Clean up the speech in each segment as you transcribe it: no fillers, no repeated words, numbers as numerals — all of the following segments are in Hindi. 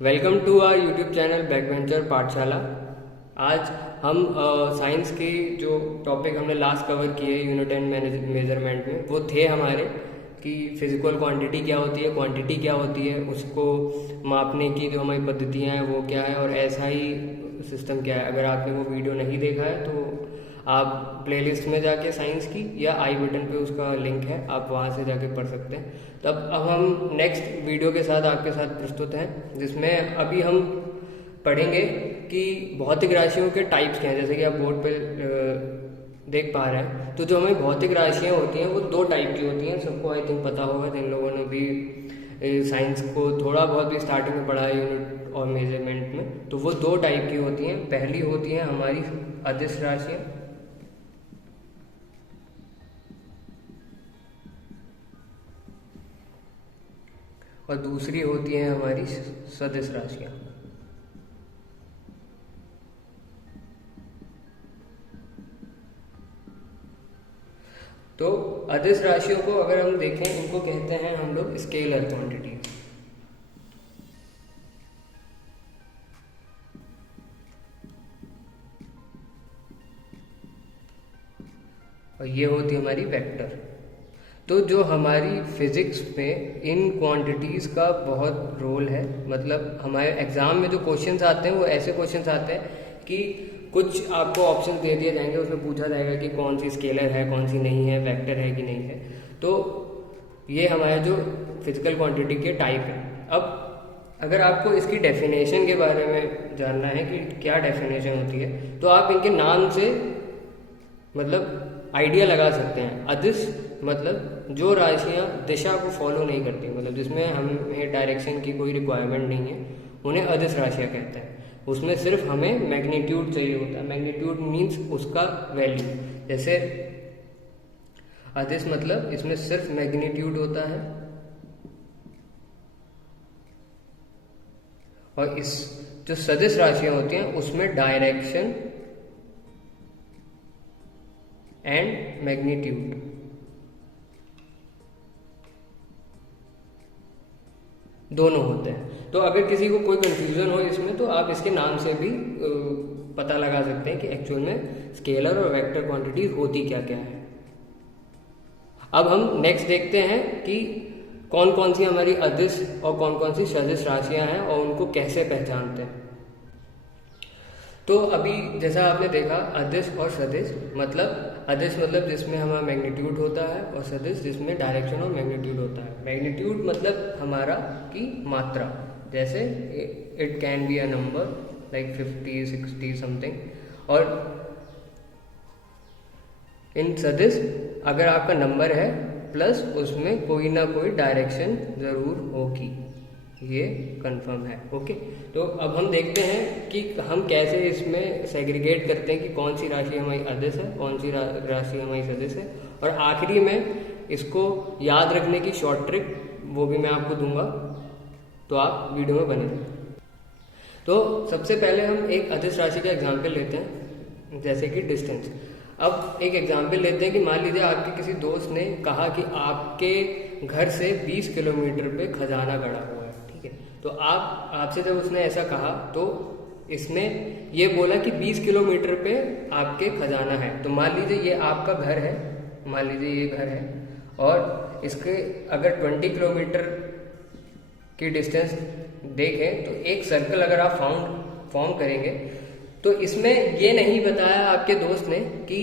Welcome to our YouTube channel backbencher Pathshala. आज हम साइंस की जो टॉपिक हमने लास्ट कवर किए यूनिट एंड मेजरमेंट में वो थे हमारे कि फिजिकल क्वांटिटी क्या होती है, क्वांटिटी क्या होती है, उसको मापने की जो हमारी पद्धतियाँ हैं वो क्या है और ऐसा ही सिस्टम क्या है। अगर आपने वो वीडियो नहीं देखा है तो आप प्लेलिस्ट में जाके साइंस की या आई बटन पे उसका लिंक है, आप वहाँ से जाके पढ़ सकते हैं। तब अब हम नेक्स्ट वीडियो के साथ आपके साथ प्रस्तुत हैं, जिसमें अभी हम पढ़ेंगे कि भौतिक राशियों के टाइप्स क्या हैं। जैसे कि आप बोर्ड पे देख पा रहे हैं, तो जो हमें भौतिक राशियाँ होती हैं वो दो टाइप की होती हैं। सबको आई थिंक पता होगा, जिन लोगों ने भी साइंस को थोड़ा बहुत भी स्टार्टिंग में पढ़ा है यूनिट और मेजरमेंट में, तो वो दो टाइप की होती हैं। पहली होती हैं हमारी अदिश राशियाँ, और दूसरी होती है हमारी सदिश राशियाँ। तो अदिश राशियों को अगर हम देखें, इनको कहते हैं हम लोग स्केलर क्वांटिटीज। और ये होती है हमारी वेक्टर। तो जो हमारी फिजिक्स में इन क्वांटिटीज़ का बहुत रोल है। मतलब हमारे एग्ज़ाम में जो क्वेश्चंस आते हैं वो ऐसे क्वेश्चंस आते हैं कि कुछ आपको ऑप्शन दे दिए जाएंगे, उसमें पूछा जाएगा कि कौन सी स्केलर है, कौन सी नहीं है, वेक्टर है कि नहीं है। तो ये हमारे जो फिजिकल क्वांटिटी के टाइप है। अब अगर आपको इसकी डेफिनेशन के बारे में जानना है कि क्या डेफिनेशन होती है, तो आप इनके नाम से मतलब आइडिया लगा सकते हैं। अदिश मतलब जो राशियाँ दिशा को फॉलो नहीं करती, मतलब जिसमें हमें डायरेक्शन की कोई रिक्वायरमेंट नहीं है, उन्हें अदिश राशियाँ कहते हैं। उसमें सिर्फ हमें मैग्नीट्यूड चाहिए होता है। मैग्नीट्यूड मीन्स उसका वैल्यू। जैसे अदिश मतलब इसमें सिर्फ मैग्नीट्यूड होता है, और इस जो सदिश राशियाँ होती हैं उसमें डायरेक्शन एंड मैग्नीट्यूड दोनों होते हैं। तो अगर किसी को कोई कंफ्यूजन हो इसमें, तो आप इसके नाम से भी पता लगा सकते हैं कि एक्चुअल में स्केलर और वेक्टर क्वांटिटीज होती क्या क्या है। अब हम नेक्स्ट देखते हैं कि कौन कौन सी हमारी अदिश और कौन कौन सी सदिश राशियां हैं और उनको कैसे पहचानते हैं। तो अभी जैसा आपने देखा, अदिश और सदिश मतलब अदिश मतलब जिसमें हमारा मैग्नीट्यूड होता है, और सदिश जिसमें डायरेक्शन और मैग्नीट्यूड होता है। मैग्नीट्यूड मतलब हमारा की मात्रा, जैसे it can be a number like 50, 60 something. और इन सदिश अगर आपका नंबर है प्लस उसमें कोई ना कोई डायरेक्शन ज़रूर होगी, ये कंफर्म है। ओके, तो अब हम देखते हैं कि हम कैसे इसमें सेग्रीगेट करते हैं कि कौन सी राशि हमारी अदिश है, कौन सी राशि हमारी सदिश है। और आखिरी में इसको याद रखने की शॉर्ट ट्रिक वो भी मैं आपको दूंगा, तो आप वीडियो में बने रहें। तो सबसे पहले हम एक अदिश राशि का एग्जाम्पल लेते हैं, जैसे कि डिस्टेंस। अब एक एग्जाम्पल लेते हैं कि मान लीजिए आपके किसी दोस्त ने कहा कि आपके घर से 20 किलोमीटर पे खजाना गड़ा हुआ है, ठीक है। तो आपसे जब उसने ऐसा कहा, तो इसने ये बोला कि 20 किलोमीटर पे आपके खजाना है। तो मान लीजिए ये आपका घर है, मान लीजिए ये घर है, और इसके अगर 20 किलोमीटर की डिस्टेंस देखें तो एक सर्कल अगर आप फॉर्म करेंगे, तो इसमें ये नहीं बताया आपके दोस्त ने कि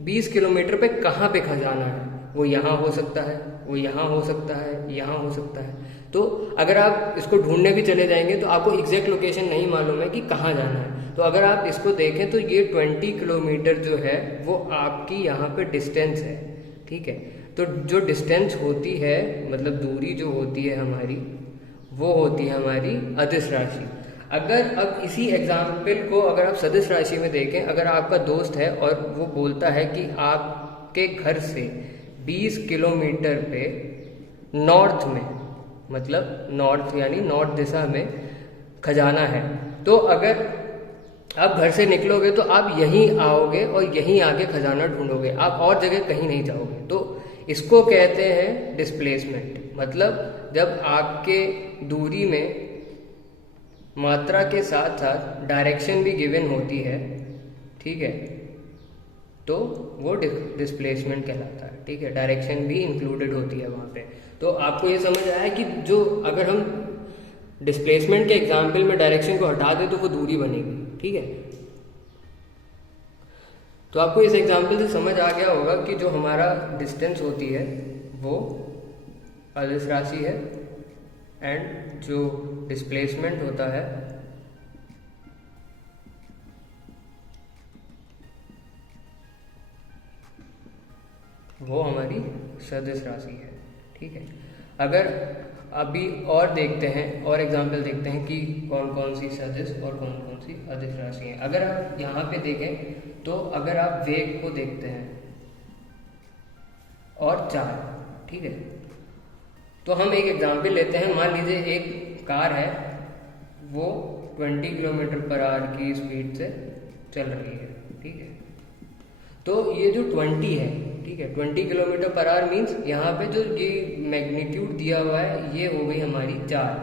20 किलोमीटर पे कहाँ पे खजाना है। वो यहाँ हो सकता है, वो यहाँ हो सकता है, यहाँ हो सकता है। तो अगर आप इसको ढूंढने भी चले जाएंगे तो आपको एग्जैक्ट लोकेशन नहीं मालूम है कि कहाँ जाना है। तो अगर आप इसको देखें तो ये 20 किलोमीटर जो है वो आपकी यहाँ पे डिस्टेंस है, ठीक है। तो जो डिस्टेंस होती है, मतलब दूरी जो होती है हमारी, वो होती है हमारी अदिश राशि। अगर अब इसी एग्जाम्पल को अगर आप सदिश राशि में देखें, अगर आपका दोस्त है और वो बोलता है कि आपके घर से 20 किलोमीटर पे नॉर्थ में, मतलब नॉर्थ यानी नॉर्थ दिशा में खजाना है, तो अगर आप घर से निकलोगे तो आप यहीं आओगे और यहीं आके खजाना ढूंढोगे, आप और जगह कहीं नहीं जाओगे। तो इसको कहते हैं डिस्प्लेसमेंट। मतलब जब आपके दूरी में मात्रा के साथ साथ डायरेक्शन भी गिवन होती है, ठीक है, तो वो डिस्प्लेसमेंट कहलाता है, ठीक है, डायरेक्शन भी इंक्लूडेड होती है वहाँ पे। तो आपको ये समझ आया कि जो अगर हम डिस्प्लेसमेंट के एग्जाम्पल में डायरेक्शन को हटा दें तो वो दूरी बनेगी, ठीक है। तो आपको इस एग्जाम्पल से समझ आ गया होगा कि जो हमारा डिस्टेंस होती है वो अदिश राशि है, एंड जो डिस्प्लेसमेंट होता है वो हमारी सदिश राशि है, ठीक है। अगर अभी और देखते हैं, और एग्जाम्पल देखते हैं कि कौन कौन सी सदिश और कौन कौन सी अदिश राशि हैं। अगर आप यहाँ पे देखें तो अगर आप वेग को देखते हैं और चाल, ठीक है, तो हम एक एग्जाम्पल लेते हैं। मान लीजिए एक कार है, वो 20 किलोमीटर पर आवर की स्पीड से चल रही है, ठीक है। तो ये जो 20 है, ठीक है, 20 किलोमीटर पर आवर मीन्स यहाँ पे जो ये मैग्नीट्यूड दिया हुआ है ये हो गई हमारी चाल,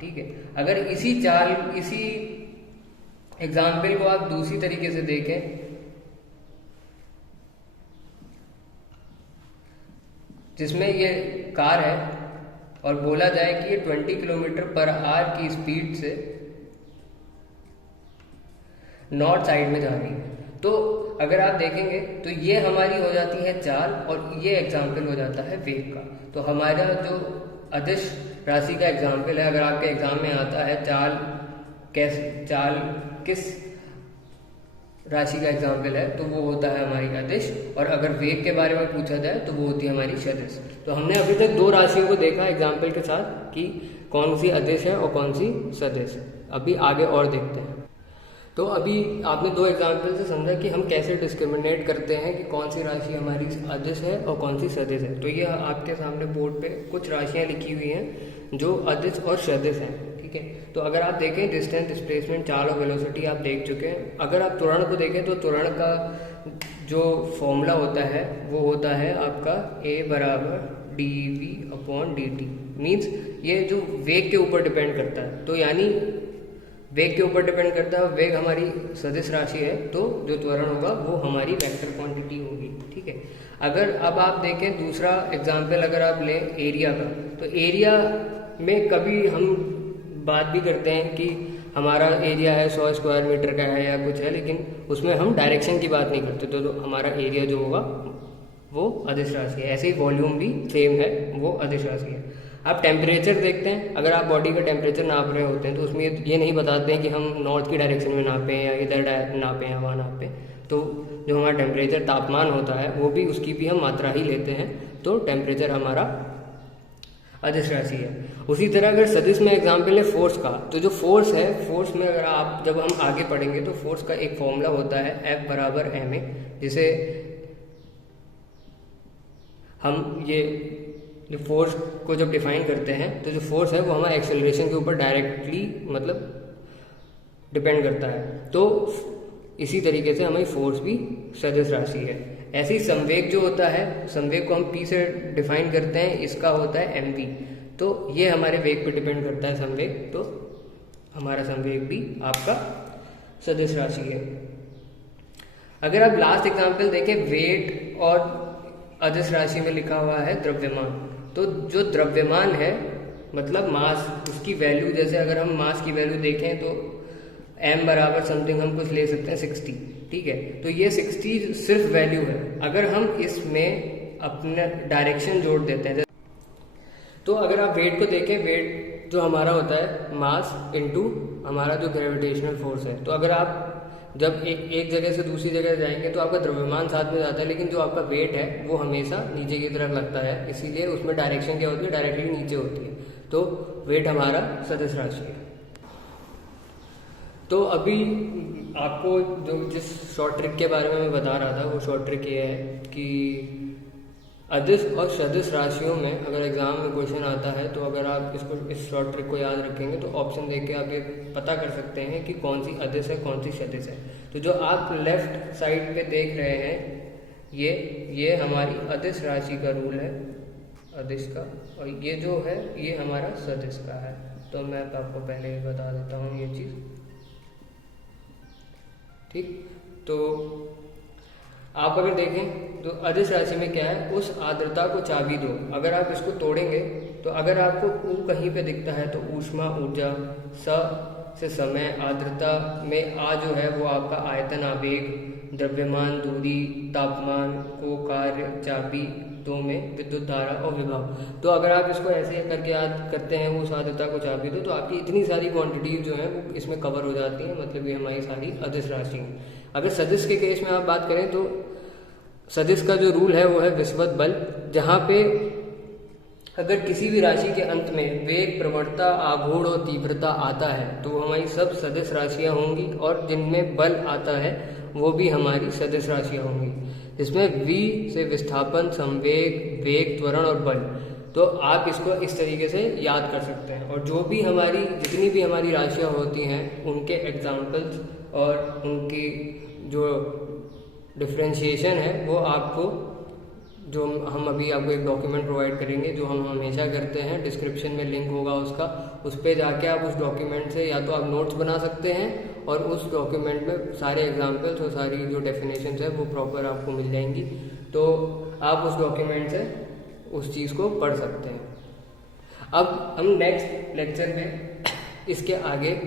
ठीक है। अगर इसी एग्जाम्पल को आप दूसरी तरीके से देखें, जिसमें ये कार है और बोला जाए कि ये 20 किलोमीटर पर आवर की स्पीड से नॉर्थ साइड में जा रही है, तो अगर आप देखेंगे तो ये हमारी हो जाती है चाल और ये एग्जाम्पल हो जाता है वेग का। तो हमारा जो अदिश राशि का एग्जाम्पल है, अगर आपके एग्जाम में आता है चाल किस राशि का एग्जाम्पल है, तो वो होता है हमारी अदिश, और अगर वेग के बारे में पूछा जाए तो वो होती है हमारी सदिश। तो हमने अभी तक दो राशियों को देखा एग्जाम्पल के साथ कि कौन सी अदिश है और कौन सी सदिश है। अभी आगे और देखते हैं। तो अभी आपने दो एग्जाम्पल से समझा कि हम कैसे डिस्क्रिमिनेट करते हैं कि कौन सी राशि हमारी अदिश है और कौन सी सदिश है। तो ये आपके सामने बोर्ड पे कुछ राशियाँ लिखी हुई हैं जो अदिश और सदिश हैं, ठीक है। तो अगर आप देखें डिस्टेंस, डिस्प्लेसमेंट, चाल और वेलोसिटी आप देख चुके हैं। अगर आप त्वरण को देखें तो त्वरण का जो फॉर्मूला होता है वो होता है आपका A बराबर dv/dt, मीन्स ये जो वेग के ऊपर डिपेंड करता है। तो यानी वेग के ऊपर डिपेंड करता है, वेग हमारी सदिश राशि है, तो जो त्वरण होगा वो हमारी वेक्टर क्वांटिटी होगी, ठीक है। अगर अब आप देखें दूसरा एग्जाम्पल, अगर आप लें एरिया का, तो एरिया में कभी हम बात भी करते हैं कि हमारा एरिया है 100 स्क्वायर मीटर का है या कुछ है, लेकिन उसमें हम डायरेक्शन की बात नहीं करते। तो हमारा एरिया जो होगा वो अदिश राशि है। ऐसे ही वॉल्यूम भी सेम है, वो अदिश राशि है। आप टेम्परेचर देखते हैं, अगर आप बॉडी का टेम्परेचर नाप रहे होते हैं तो उसमें ये नहीं बताते हैं कि हम नॉर्थ की डायरेक्शन में नापें या इधर नापें या वहाँ नापें। तो जो हमारा टेम्परेचर, तापमान होता है, वो भी उसकी भी हम मात्रा ही लेते हैं। तो टेम्परेचर हमारा अदिश राशि है। उसी तरह अगर सदिश में एग्जाम्पल है फोर्स का, तो जो फोर्स है, फोर्स में अगर आप जब हम आगे पढ़ेंगे तो फोर्स का एक फॉर्मूला होता है F बराबर ma, जिसे हम ये जो फोर्स को जब डिफाइन करते हैं तो जो फोर्स है वो हमारे एक्सेलरेशन के ऊपर डायरेक्टली मतलब डिपेंड करता है। तो इसी तरीके से हमारी फोर्स भी सदिश राशि है। ऐसे ही संवेग जो होता है, संवेग को हम P से डिफाइन करते हैं, इसका होता है mv। तो ये हमारे वेग पे डिपेंड करता है संवेग, तो हमारा संवेग भी आपका सदिश राशि है। अगर आप लास्ट एग्जाम्पल देखें, वेट और अदिश राशि में लिखा हुआ है द्रव्यमान। तो जो द्रव्यमान है मतलब मास, उसकी वैल्यू, जैसे अगर हम मास की वैल्यू देखें तो m बराबर समथिंग हम कुछ ले सकते हैं 60, ठीक है। तो ये 60 सिर्फ वैल्यू है। अगर हम इसमें अपना डायरेक्शन जोड़ देते हैं, तो अगर आप वेट को देखें, वेट जो हमारा होता है मास इनटू हमारा जो ग्रेविटेशनल फोर्स है। तो अगर आप जब एक जगह से दूसरी जगह जाएंगे तो आपका द्रव्यमान साथ में जाता है, लेकिन जो आपका वेट है वो हमेशा नीचे की तरफ लगता है, इसीलिए उसमें डायरेक्शन क्या होती है, डायरेक्टली नीचे होती है। तो वेट हमारा सदिश राशि है। तो अभी आपको जो जिस शॉर्ट ट्रिक के बारे में मैं बता रहा था, वो शॉर्ट ट्रिक ये है कि अदिश और सदिश राशियों में अगर एग्जाम में क्वेश्चन आता है तो अगर आप इस शॉर्ट ट्रिक को याद रखेंगे तो ऑप्शन देख के आप ये पता कर सकते हैं कि कौन सी अदिश है, कौन सी सदिश है। तो जो आप लेफ्ट साइड पे देख रहे हैं ये हमारी अदिश राशि का रूल है, अदिश का, और ये जो है ये हमारा सदिश का है, तो मैं आपको पहले ही बता देता हूँ ये चीज़। ठीक, तो आप अगर देखें तो अदिश राशि में क्या है, उस आर्द्रता को चाबी दो। अगर आप इसको तोड़ेंगे तो अगर आपको ऊ कहीं पे दिखता है तो ऊष्मा ऊर्जा, स से समय, आर्द्रता में आ जो है वो आपका आयतन आवेग, द्रव्यमान दूरी, तापमान को कार्य, चाबी दो में विद्युत धारा और विभव। तो अगर आप इसको ऐसे करके याद करते हैं उस आर्द्रता को चाबी दो, तो आपकी इतनी सारी क्वांटिटी जो है वो इसमें कवर हो जाती है, मतलब ये हमारी सारी अदिश राशि है। अगर सदिश के केस में आप बात करें तो सदिश का जो रूल है वो है विस्वत बल, जहाँ पे अगर किसी भी राशि के अंत में वेग, प्रवणता, आघूर्ण और तीव्रता आता है तो वो हमारी सब सदिश राशियां होंगी, और जिनमें बल आता है वो भी हमारी सदिश राशियां होंगी। इसमें V से विस्थापन, संवेग, वेग, त्वरण और बल। तो आप इसको इस तरीके से याद कर सकते हैं, और जो भी हमारी जितनी भी हमारी राशियां होती हैं उनके एग्जाम्पल्स और उनकी जो डिफ्रेंशिएशन है वो आपको, जो हम अभी आपको एक डॉक्यूमेंट प्रोवाइड करेंगे जो हम हमेशा करते हैं, डिस्क्रिप्शन में लिंक होगा उसका, उस पर जाके आप उस डॉक्यूमेंट से या तो आप नोट्स बना सकते हैं और उस डॉक्यूमेंट में सारे एग्जांपल्स और सारी जो डेफिनेशंस है वो प्रॉपर आपको मिल जाएंगी। तो आप उस डॉक्यूमेंट से उस चीज़ को पढ़ सकते हैं। अब हम नेक्स्ट लेक्चर में इसके आगे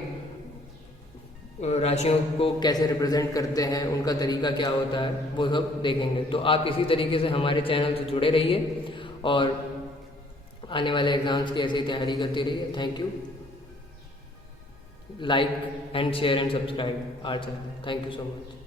राशियों को कैसे रिप्रेजेंट करते हैं, उनका तरीका क्या होता है, वो सब देखेंगे। तो आप इसी तरीके से हमारे चैनल से जुड़े रहिए और आने वाले एग्जाम्स की ऐसे ही तैयारी करते रहिए। Thank you. Like and share and subscribe our channel. Thank you so much.